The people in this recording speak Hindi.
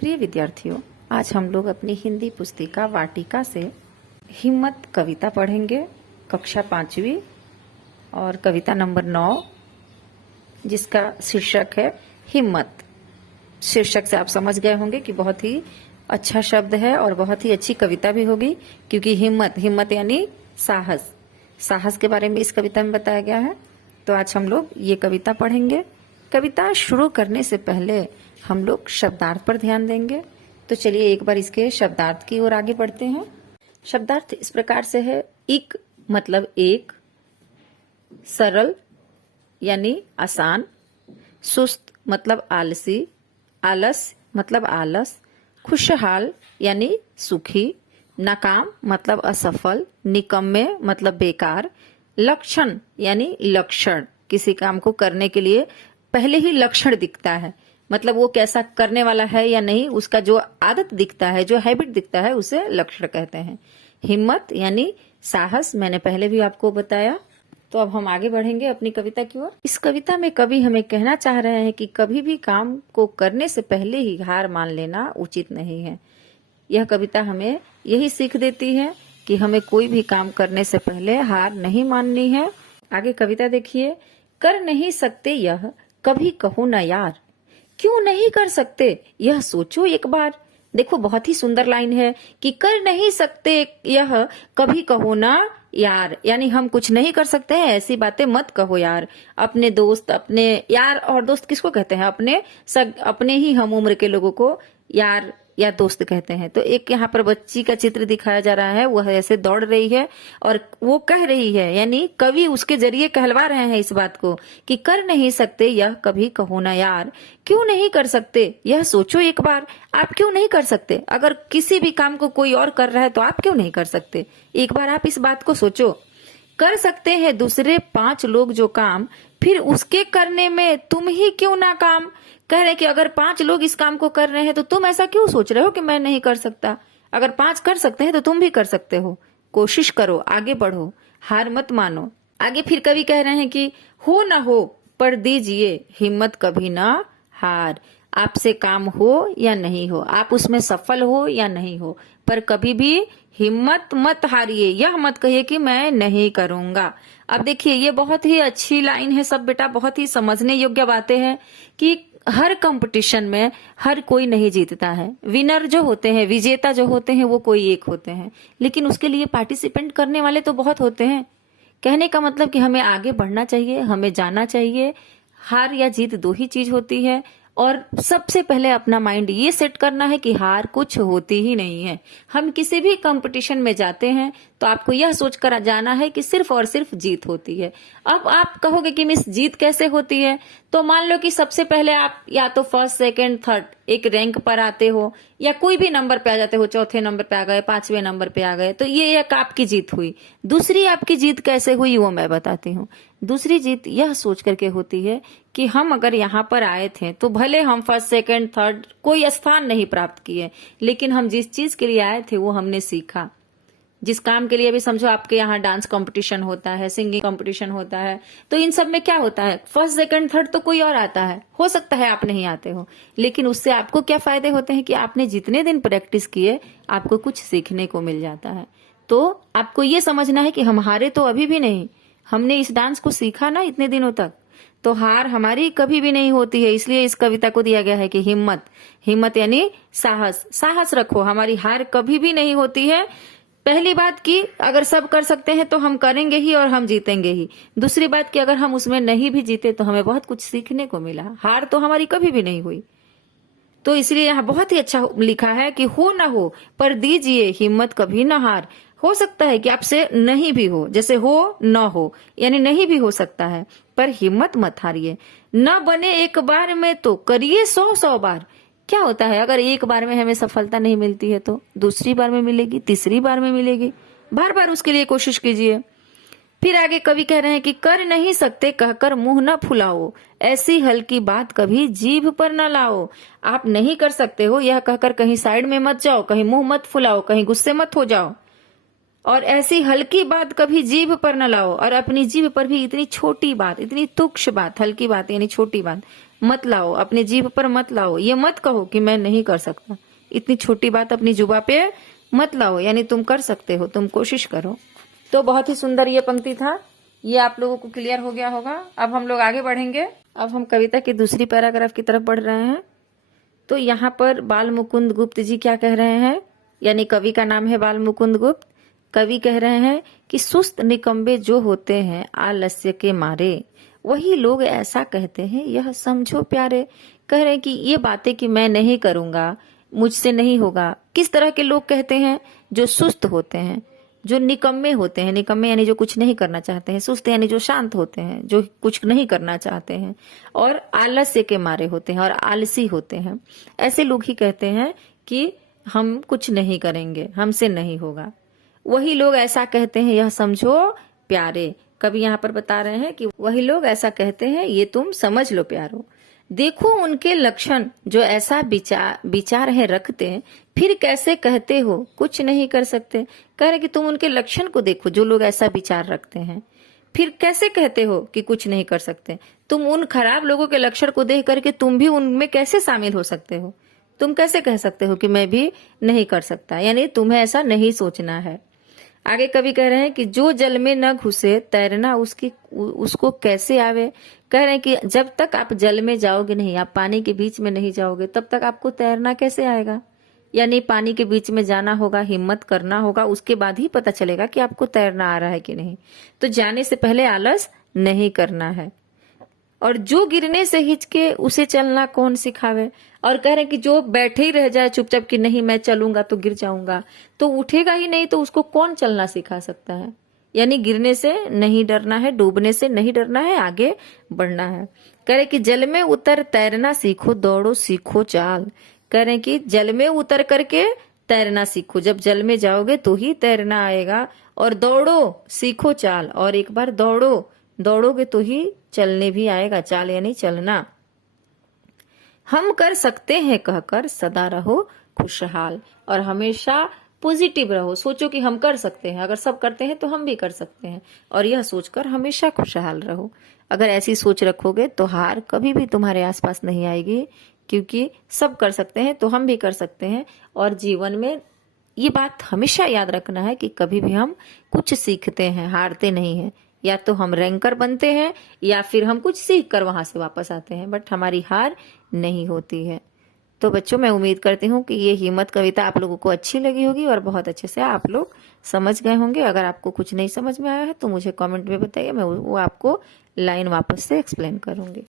प्रिय विद्यार्थियों, आज हम लोग अपनी हिंदी पुस्तिका वाटिका से हिम्मत कविता पढ़ेंगे, कक्षा 5वीं और कविता नंबर 9, जिसका शीर्षक है हिम्मत। शीर्षक से आप समझ गए होंगे कि बहुत ही अच्छा शब्द है और बहुत ही अच्छी कविता भी होगी, क्योंकि हिम्मत यानी साहस के बारे में इस कविता में बताया गया है। तो आज हम लोग ये कविता पढ़ेंगे। कविता शुरू करने से पहले हम लोग शब्दार्थ पर ध्यान देंगे। तो चलिए एक बार इसके शब्दार्थ की ओर आगे बढ़ते हैं। शब्दार्थ इस प्रकार से है। इक मतलब एक, सरल यानी आसान, सुस्त मतलब आलसी, आलस मतलब आलस, खुशहाल यानी सुखी, नाकाम मतलब असफल, निकम्मे मतलब बेकार, लक्षण यानी लक्षण, किसी काम को करने के लिए पहले ही लक्षण दिखता है, मतलब वो कैसा करने वाला है या नहीं, उसका जो आदत दिखता है, जो हैबिट दिखता है, उसे लक्षण कहते हैं। हिम्मत यानी साहस, मैंने पहले भी आपको बताया। तो अब हम आगे बढ़ेंगे अपनी कविता की ओर। इस कविता में कवि हमें कहना चाह रहे हैं कि कभी भी काम को करने से पहले ही हार मान लेना उचित नहीं है। यह कविता हमें यही सीख देती है कि हमें कोई भी काम करने से पहले हार नहीं माननी है। आगे कविता देखिए। कर नहीं सकते यह कभी कहो न यार, क्यों नहीं कर सकते यह सोचो एक बार। देखो बहुत ही सुंदर लाइन है कि कर नहीं सकते यह कभी कहो ना यार, यानी हम कुछ नहीं कर सकते हैं, ऐसी बातें मत कहो यार। अपने दोस्त, अपने यार और दोस्त किसको कहते हैं? अपने ही हम उम्र के लोगों को यार या दोस्त कहते हैं। तो एक यहाँ पर बच्ची का चित्र दिखाया जा रहा है, वह ऐसे दौड़ रही है और वो कह रही है, यानी कवि उसके जरिए कहलवा रहे हैं इस बात को कि कर नहीं सकते यह कभी कहो ना यार, क्यों नहीं कर सकते यह सोचो एक बार। आप क्यों नहीं कर सकते? अगर किसी भी काम को कोई और कर रहा है तो आप क्यों नहीं कर सकते? एक बार आप इस बात को सोचो। कर सकते हैं दूसरे 5 लोग जो काम, फिर उसके करने में तुम ही क्यों ना काम। कह रहे कि अगर 5 लोग इस काम को कर रहे हैं तो तुम ऐसा क्यों सोच रहे हो कि मैं नहीं कर सकता? अगर 5 कर सकते हैं तो तुम भी कर सकते हो। कोशिश करो, आगे बढ़ो, हार मत मानो। आगे फिर कवि कह रहे हैं कि हो ना हो पर दीजिए हिम्मत कभी ना हार। आपसे काम हो या नहीं हो, आप उसमें सफल हो या नहीं हो, पर कभी भी हिम्मत मत हारिए। यह मत कहिए कि मैं नहीं करूंगा। अब देखिए ये बहुत ही अच्छी लाइन है सब बेटा, बहुत ही समझने योग्य बातें हैं कि हर कंपटीशन में हर कोई नहीं जीतता है। विनर जो होते हैं, विजेता जो होते हैं, वो कोई एक होते हैं, लेकिन उसके लिए पार्टिसिपेंट करने वाले तो बहुत होते हैं। कहने का मतलब कि हमें आगे बढ़ना चाहिए, हमें जाना चाहिए। हार या जीत 2 ही चीज होती है, और सबसे पहले अपना माइंड ये सेट करना है कि हार कुछ होती ही नहीं है। हम किसी भी कंपटीशन में जाते हैं तो आपको यह सोचकर जाना है कि सिर्फ और सिर्फ जीत होती है। अब आप कहोगे कि मिस जीत कैसे होती है? तो मान लो कि सबसे पहले आप या तो फर्स्ट, सेकंड, थर्ड एक रैंक पर आते हो, या कोई भी नंबर पे आ जाते हो, चौथे नंबर पे आ गए, 5वें नंबर पे आ गए, तो ये एक आपकी जीत हुई। दूसरी आपकी जीत कैसे हुई वो मैं बताती हूँ। दूसरी जीत यह सोच करके होती है कि हम अगर यहाँ पर आए थे तो भले हम फर्स्ट, सेकंड, थर्ड कोई स्थान नहीं प्राप्त किए, लेकिन हम जिस चीज के लिए आए थे वो हमने सीखा। जिस काम के लिए भी समझो आपके यहाँ डांस कंपटीशन होता है, सिंगिंग कंपटीशन होता है, तो इन सब में क्या होता है? फर्स्ट, सेकंड, थर्ड तो कोई और आता है, हो सकता है आप नहीं आते हो, लेकिन उससे आपको क्या फायदे होते हैं कि आपने जितने दिन प्रैक्टिस किए आपको कुछ सीखने को मिल जाता है। तो आपको ये समझना है कि हम हारे तो अभी भी नहीं, हमने इस डांस को सीखा ना इतने दिनों तक, तो हार हमारी कभी भी नहीं होती है। इसलिए इस कविता को दिया गया है कि हिम्मत यानी साहस रखो, हमारी हार कभी भी नहीं होती है। पहली बात कि अगर सब कर सकते हैं तो हम करेंगे ही और हम जीतेंगे ही। दूसरी बात कि अगर हम उसमें नहीं भी जीते तो हमें बहुत कुछ सीखने को मिला, हार तो हमारी कभी भी नहीं हुई। तो इसलिए यहाँ बहुत ही अच्छा लिखा है कि हो ना हो पर दीजिए हिम्मत कभी ना हार। हो सकता है कि आपसे नहीं भी हो, जैसे हो न हो यानी नहीं भी हो सकता है, पर हिम्मत मत हारिए। न बने एक बार में तो करिए 100 बार। क्या होता है, अगर एक बार में हमें सफलता नहीं मिलती है तो दूसरी बार में मिलेगी, तीसरी बार में मिलेगी। बार बार उसके लिए कोशिश कीजिए। फिर आगे कवि कह रहे हैं कि कर नहीं सकते कहकर मुंह न फुलाओ, ऐसी हल्की बात कभी जीभ पर न लाओ। आप नहीं कर सकते हो यह कहकर कहीं साइड में मत जाओ, कहीं मुंह मत फुलाओ, कहीं गुस्से मत हो जाओ। और ऐसी हल्की बात कभी जीभ पर न लाओ, और अपनी जीभ पर भी इतनी छोटी बात, इतनी तुच्छ बात, हल्की बात यानी छोटी बात मत लाओ, अपनी जीभ पर मत लाओ। ये मत कहो कि मैं नहीं कर सकता, इतनी छोटी बात अपनी जुबा पे मत लाओ, यानी तुम कर सकते हो, तुम कोशिश करो। तो बहुत ही सुंदर ये पंक्ति था, ये आप लोगों को क्लियर हो गया होगा। अब हम लोग आगे बढ़ेंगे। अब हम कविता की दूसरी पैराग्राफ की तरफ बढ़ रहे हैं। तो यहाँ पर बाल मुकुंद गुप्त जी क्या कह रहे हैं, यानी कवि का नाम है बाल मुकुंद गुप्त। कवि कह रहे हैं कि सुस्त निकम्बे जो होते हैं आलस्य के मारे, वही लोग ऐसा कहते हैं यह समझो प्यारे। कह रहे हैं कि ये बातें कि मैं नहीं करूंगा, मुझसे नहीं होगा, किस तरह के लोग कहते हैं? जो सुस्त होते हैं, जो निकम्मे होते हैं। निकम्मे यानी जो कुछ नहीं करना चाहते हैं, सुस्त यानी जो शांत होते हैं, जो कुछ नहीं करना चाहते हैं, और आलस्य के मारे होते हैं और आलसी होते हैं। ऐसे लोग ही कहते हैं कि हम कुछ नहीं करेंगे, हमसे नहीं होगा। वही लोग ऐसा कहते हैं यह समझो प्यारे। कभी यहाँ पर बता रहे हैं कि वही लोग ऐसा कहते हैं, ये तुम समझ लो प्यारो। देखो उनके लक्षण जो ऐसा विचार है रखते हैं, फिर कैसे कहते हो कुछ नहीं कर सकते। कह रहे कि तुम उनके लक्षण को देखो, जो लोग ऐसा विचार रखते हैं, फिर कैसे कहते हो कि कुछ नहीं कर सकते। तुम उन खराब लोगों के लक्षण को देख करके तुम भी उनमें कैसे शामिल हो सकते हो? तुम कैसे कह सकते हो कि मैं भी नहीं कर सकता? यानी तुम्हें ऐसा नहीं सोचना है। आगे कवि कह रहे हैं कि जो जल में न घुसे तैरना उसको कैसे आवे। कह रहे हैं कि जब तक आप जल में जाओगे नहीं, आप पानी के बीच में नहीं जाओगे, तब तक आपको तैरना कैसे आएगा? यानी पानी के बीच में जाना होगा, हिम्मत करना होगा, उसके बाद ही पता चलेगा कि आपको तैरना आ रहा है कि नहीं। तो जाने से पहले आलस नहीं करना है। और जो गिरने से हिचके उसे चलना कौन सिखावे। और कह रहे हैं कि जो बैठे ही रह जाए चुपचाप कि नहीं मैं चलूंगा तो गिर जाऊंगा, तो उठेगा ही नहीं, तो उसको कौन चलना सिखा सकता है। यानी गिरने से नहीं डरना है, डूबने से नहीं डरना है, आगे बढ़ना है। कह रहे कि जल में उतर तैरना सीखो, दौड़ो सीखो चाल। कह रहे कि जल में उतर करके तैरना सीखो, जब जल में जाओगे तो ही तैरना आएगा। और दौड़ो सीखो चाल, और एक बार दौड़ोगे तो ही चलने भी आएगा। चाल यानी चलना। हम कर सकते हैं कहकर सदा रहो खुशहाल, और हमेशा पॉजिटिव रहो। सोचो कि हम कर सकते हैं, अगर सब करते हैं तो हम भी कर सकते हैं, और यह सोचकर हमेशा खुशहाल रहो। अगर ऐसी सोच रखोगे तो हार कभी भी तुम्हारे आसपास नहीं आएगी, क्योंकि सब कर सकते हैं तो हम भी कर सकते हैं। और जीवन में ये बात हमेशा याद रखना है कि कभी भी हम कुछ सीखते हैं, हारते नहीं हैं। या तो हम रैंकर बनते हैं या फिर हम कुछ सीख कर वहां से वापस आते हैं, बट हमारी हार नहीं होती है। तो बच्चों, मैं उम्मीद करती हूँ कि ये हिम्मत कविता आप लोगों को अच्छी लगी होगी और बहुत अच्छे से आप लोग समझ गए होंगे। अगर आपको कुछ नहीं समझ में आया है तो मुझे कमेंट में बताइए, मैं वो आपको लाइन वापस से एक्सप्लेन करूंगी।